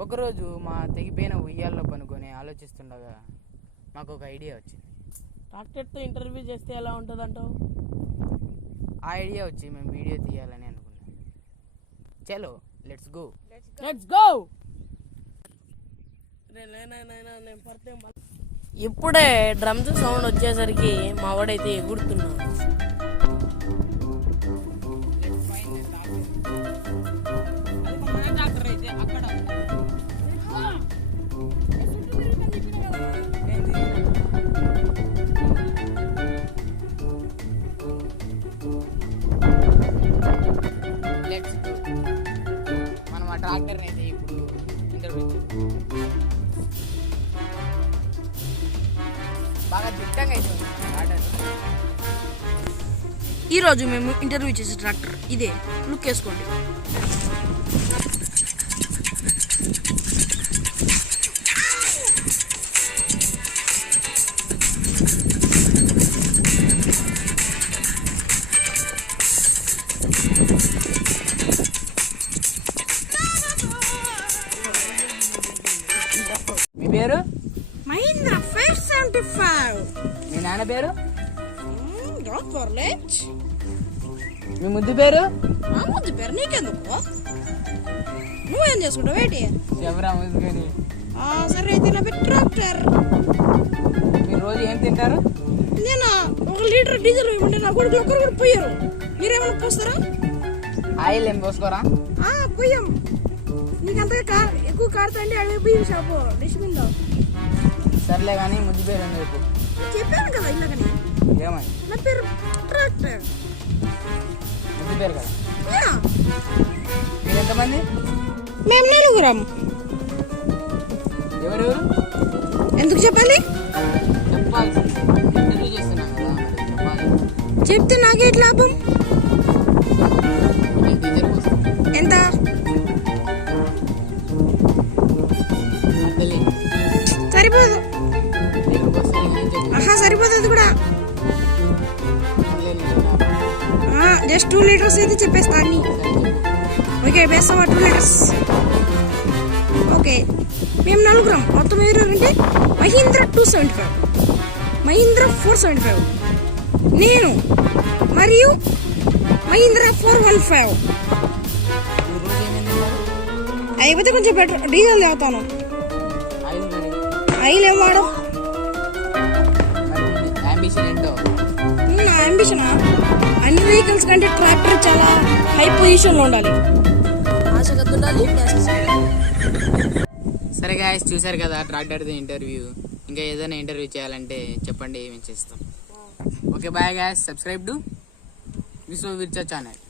ఒకరోజు మా తెగిపోయిన ఉయ్యాల్లో పనుకొని ఆలోచిస్తుండగా మాకు ఒక ఐడియా వచ్చింది. ట్రాక్టర్తో ఇంటర్వ్యూ చేస్తే ఎలా ఉంటుంది అంటావు? ఆ ఐడియా వచ్చి మేము వీడియో తీయాలని అనుకున్నాం. చలో లెట్స్ గో. ఇప్పుడే డ్రమ్స్ సౌండ్ వచ్చేసరికి మా వాడైతే ఎగురుతున్నాడు. మనం ఆ ట్రాక్టర్ అయితే ఇప్పుడు ఇంటర్వ్యూ బాగా దిట్టంగా అవుతుంది. ఈరోజు మేము ఇంటర్వ్యూ చేసే ట్రాక్టర్ ఇదే, లుక్ వేసుకోండి. మీ పేరు? మహీంద్రా 575. మీ నాన్న పేరు? ఫర్లెట్. మీ ముద్దు పేరు? మా ముద్దు పేరు నీకెందుకు? నువ్వేం చేసుకుంటావు? ఏంటి ఎవరా ముద్దుని? సరే అయితే నా పేరు ట్రాక్టర్. మీరు రోజు ఏం తింటారు? నేను 1 లీటర్ డీజిల్ ఇవ్వమంటే నా కొడుకులు ఒక్కరు కూడా పోయారు. మీరేమైనా పోస్తారా? ఆయిల్ ఏం పోసుకోరా? పోయాం. నీకంతగా ఎక్కువ కారుతండి అడిగి పోయి షాపు డిస్మిన్లో. సర్లే కానీ ముద్దు పేరు అని చెప్పు. చెప్పాను కదా ఇలాగని. ఏమని? నా పేరు ట్రాక్టర్. ముద్దు పేరు కదా. మీరు ఎంతమంది? మేము 4. ఎవరెవరు? ఎందుకు చెప్పాలి? చెప్పాల్సింది. ఇంటర్వ్యూ చేస్తున్నాం కదా, మరి చెప్పాలి. చెప్తే నాకేంటి లాభం? నేను టీచర్ కోసం. ఎంత? సరిపోదు. సరిపోతుంది కూడా. జస్ట్ 2 లీటర్స్ అయితే చెప్పేస్తా అన్ని. ఓకే వేస్తావా 2 లీటర్స్? ఓకే మేము 4. మొత్తం ఎవరంటే మహీంద్రా 275, మహీంద్రా 475, నేను మరియు మహీంద్రా 415. అయిపోతే కొంచెం బెటర్ డీజిల్ తాగుతాను. ఆయిల్ ఏం వాడవు. నా అంబిషనా అన్ని వెహికల్స్ కంటే ట్రాక్టర్ చాలా హై పొజిషన్లో ఉండాలి. సరే గాయస్, చూసారు కదా ట్రాక్టర్ది ఇంటర్వ్యూ. ఇంకా ఏదైనా ఇంటర్వ్యూ చేయాలంటే చెప్పండి, మేము చేస్తాం. Okay bye guys, subscribe to Vishwa విర్చా ఛానల్.